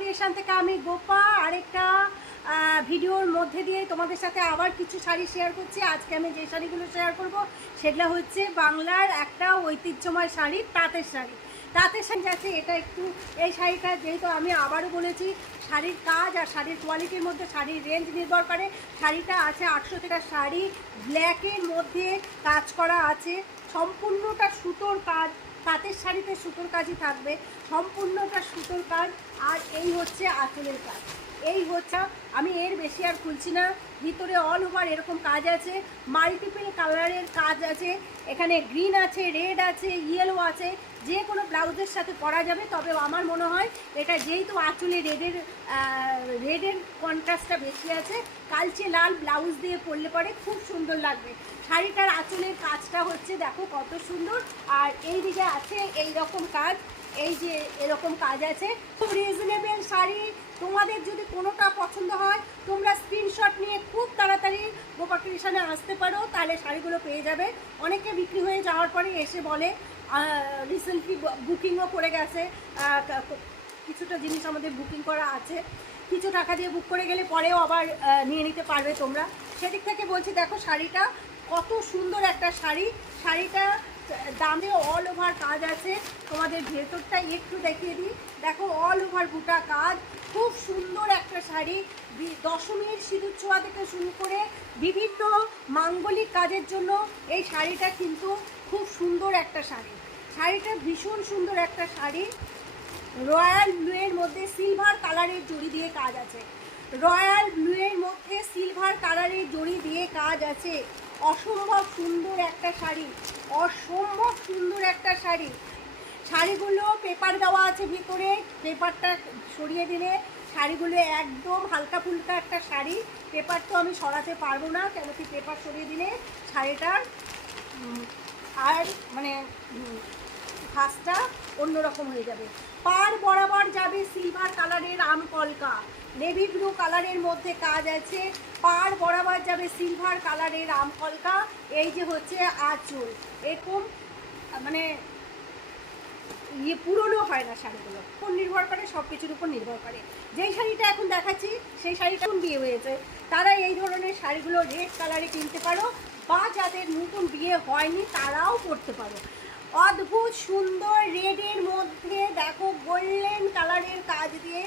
Creation থেকে আমি গোপা আরেকটা ভিডিওর মধ্যে দিয়ে তোমাদের সাথে আবার কিছু শাড়ি শেয়ার করছি। আজকে আমি যে শাড়িগুলো শেয়ার করব, সেগুলো হচ্ছে বাংলার একটা ঐতিহ্যময় শাড়ি, তাঁতের শাড়ি। তাঁতের শাড়ি যাচ্ছে এটা একটু, এই শাড়িটা যেহেতু আমি আবারও বলেছি, শাড়ির কাজ আর শাড়ির কোয়ালিটির মধ্যে শাড়ির রেঞ্জ নির্ভর করে। শাড়িটা আছে আটশো টাকা শাড়ি ব্ল্যাকের মধ্যে কাজ করা আছে। সম্পূর্ণটা সুতোর তাঁতের শাড়িতে সুতোর কাজই থাকবে। সম্পূর্ণটা সুতোর কাজ। আর এই হচ্ছে আঁচলের কাজ। এই হচ্ছে, আমি এর বেশি আর খুলছি না। ভিতরে অল ওভার এরকম কাজ আছে। মাল্টিপল কালারের কাজ আছে। এখানে গ্রিন আছে রেড আছে ইয়েলো আছে। যে কোনো ব্লাউজের সাথে পরা যাবে। তবে আমার মনে হয় এটা যেহেতু আঁচলে রেডের রেডের কন্ট্রাস্টটা বেশি আছে, কালচে লাল ব্লাউজ দিয়ে পরলে পরে খুব সুন্দর লাগবে। শাড়িটার আঁচলের কাজটা হচ্ছে, দেখো কত সুন্দর। আর এই দিকে আছে এই রকম কাজ, এই যে এরকম কাজ আছে। খুব রিজনেবল শাড়ি। তোমাদের যদি কোনোটা পছন্দ হয়, তোমরা স্ক্রিনশট নিয়ে খুব তাড়াতাড়ি ক্রিয়েশনে আসতে পারো, তাহলে শাড়িগুলো পেয়ে যাবে। অনেকে বিক্রি হয়ে যাওয়ার পরে এসে বলে রিসেন্টলি বুকিংও করে গেছে। কিছুটা জিনিস আমাদের বুকিং করা আছে। কিছু টাকা দিয়ে বুক করে গেলে পরেও আবার নিয়ে নিতে পারবে তোমরা। সেদিক থেকে বলছি, দেখো শাড়িটা কত সুন্দর একটা শাড়ি। শাড়িটা দামে অল ওভার কাজ আছে। তোমাদের ভেতরটা একটু দেখিয়ে দিই। দেখো অল ওভার বুটা কাজ। খুব সুন্দর একটা শাড়ি। দশমীর সিঁদুর ছোঁয়া থেকে শুরু করে বিভিন্ন মাঙ্গলিক কাজের জন্য এই শাড়িটা কিন্তু খুব সুন্দর একটা শাড়ি। শাড়িটা ভীষণ সুন্দর একটা শাড়ি। রয়্যাল ব্লুয়ের মধ্যে সিলভার কালারের জড়ি দিয়ে কাজ আছে। রয়্যাল ব্লুয়ের মধ্যে সিলভার কালারের জড়ি দিয়ে কাজ আছে। অসম্ভব সুন্দর একটা শাড়ি, অসম্ভব সুন্দর একটা শাড়ি। শাড়িগুলো পেপার দেওয়া আছে ভিতরে, পেপারটা সরিয়ে দিলে শাড়িগুলো একদম হালকা ফুলকা একটা শাড়ি। পেপার তো আমি সরাতে পারব না, কেন কি পেপার সরিয়ে দিলে শাড়িটার আর মানে ভাঁজটা অন্যরকম হয়ে যাবে। পার বরাবর যাবে সিলভার কালারের আম কলকা। নেভি ব্লু কালারের মধ্যে কাজ আছে। পার বরাবর যাবে সিলভার কালারের আম কলকা। এই যে হচ্ছে আঁচল। এরকম মানে ইয়ে পুরনো হয় না শাড়িগুলো। উপর নির্ভর করে সব কিছুর উপর নির্ভর করে। যেই শাড়িটা এখন দেখাচ্ছি, সেই শাড়িটা বিয়ে হয়েছে। তারা এই ধরনের শাড়িগুলো রেড কালারে কিনতে পারো বা যাদের নতুন বিয়ে হয়নি, তারাও পরতে পারো। অদ্ভুত সুন্দর রেডের মধ্যে দেখো গোল্ডেন কালারের কাজ দিয়ে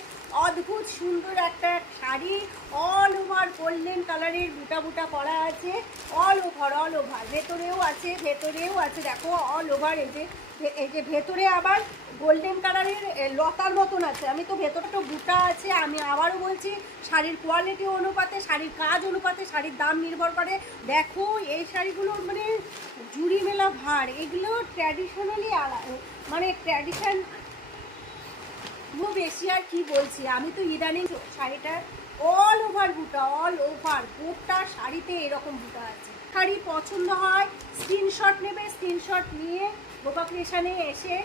অদ্ভুত সুন্দর একটা শাড়ি অল ওভার গোল্ডেন কালারের বুটা বুটা করা আছে অল ওভার অল ওভার ভেতরেও আছে ভেতরেও আছে। দেখো অল ওভার এই যে এই যে ভেতরে আবার গোল্ডেন কালারের লতার মতন আছে। আমি তো ভেতরটা বুটা আছে। আমি আবারও বলছি, শাড়ির কোয়ালিটি অনুপাতে, শাড়ির কাজ অনুপাতে, শাড়ির দাম নির্ভর করে। দেখো, এই শাড়িগুলো মানে জুড়ি মেলা ভার। এগুলো ট্র্যাডিশনালি মানে ট্র্যাডিশন খুব বেশি আর কি বলছি আমি তো ইদানিং শাড়িটার অল ওভার বুটা অল ওভার গোটা শাড়িতে এরকম বুটা আছে। শাড়ি পছন্দ হয় স্ক্রিনশট নেবে স্ক্রিনশট নিয়ে গোপা ক্রিয়েশনে এসে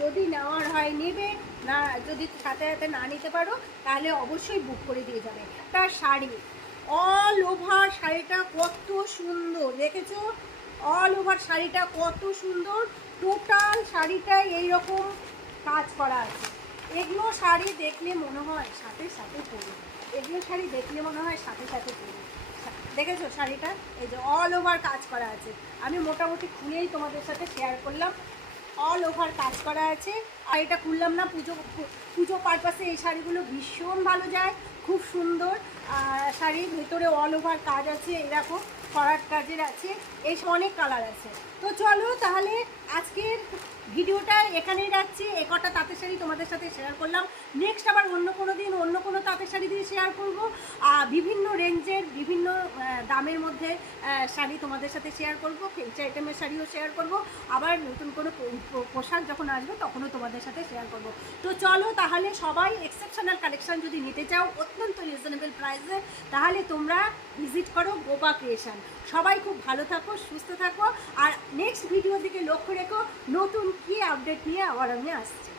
যদি নেওয়ার হয়, নেবে, না, যদি সাথে সাথে না নিতে পারো, তাহলে অবশ্যই বুক করে দিয়ে যাবে। একটা শাড়ি অল ওভার শাড়িটা কত সুন্দর, দেখেছ? অল ওভার শাড়িটা কত সুন্দর টোটাল শাড়িটাই এইরকম কাজ করা আছে। এগুলো শাড়ি দেখলে মনে হয় সাথে সাথে পরি এগুলো শাড়ি দেখলে মনে হয় সাথে সাথে পরি দেখেছ শাড়িটা? এই যে অল ওভার কাজ করা আছে। আমি মোটামুটি খুলেই তোমাদের সাথে শেয়ার করলাম। অল ওভার কাজ করা আছে। আর এটা খুললাম না, পুজো পুজো পারপাসে এই শাড়িগুলো ভীষণ ভালো যায়, খুব সুন্দর। শাড়ির ভেতরে অল ওভার কাজ আছে এরকম করার কাজের আছে, এই অনেক কালার আছে। তো চলো তাহলে আজকের ভিডিওটা এখানেই রাখছি, এ কটা তাঁতের শাড়ি তোমাদের সাথে শেয়ার করলাম। নেক্সট আবার অন্য কোনো দিন অন্য কোনো তাঁতের শাড়ি দিয়ে শেয়ার করব। বিভিন্ন রেঞ্জের বিভিন্ন দামের মধ্যে শাড়ি তোমাদের সাথে শেয়ার করব ফেঞ্চি আইটেমের শাড়িও শেয়ার করব। আবার নতুন কোনো পোশাক যখন আসবে তখনও তোমাদের সাথে শেয়ার করব। তো চলো তাহলে সবাই এক্সেপশনাল কালেকশন যদি নিতে চাও, অত্যন্ত রিজনেবল প্রাইসে তাহলে তোমরা ভিজিট করো গোপা ক্রিয়েশন সবাই খুব ভালো থাকো, সুস্থ থাকো, আর নেক্সট ভিডিও দিকে লক্ষ্য রেখো, নতুন কি আপডেট নিয়ে আবার আমি আসছি।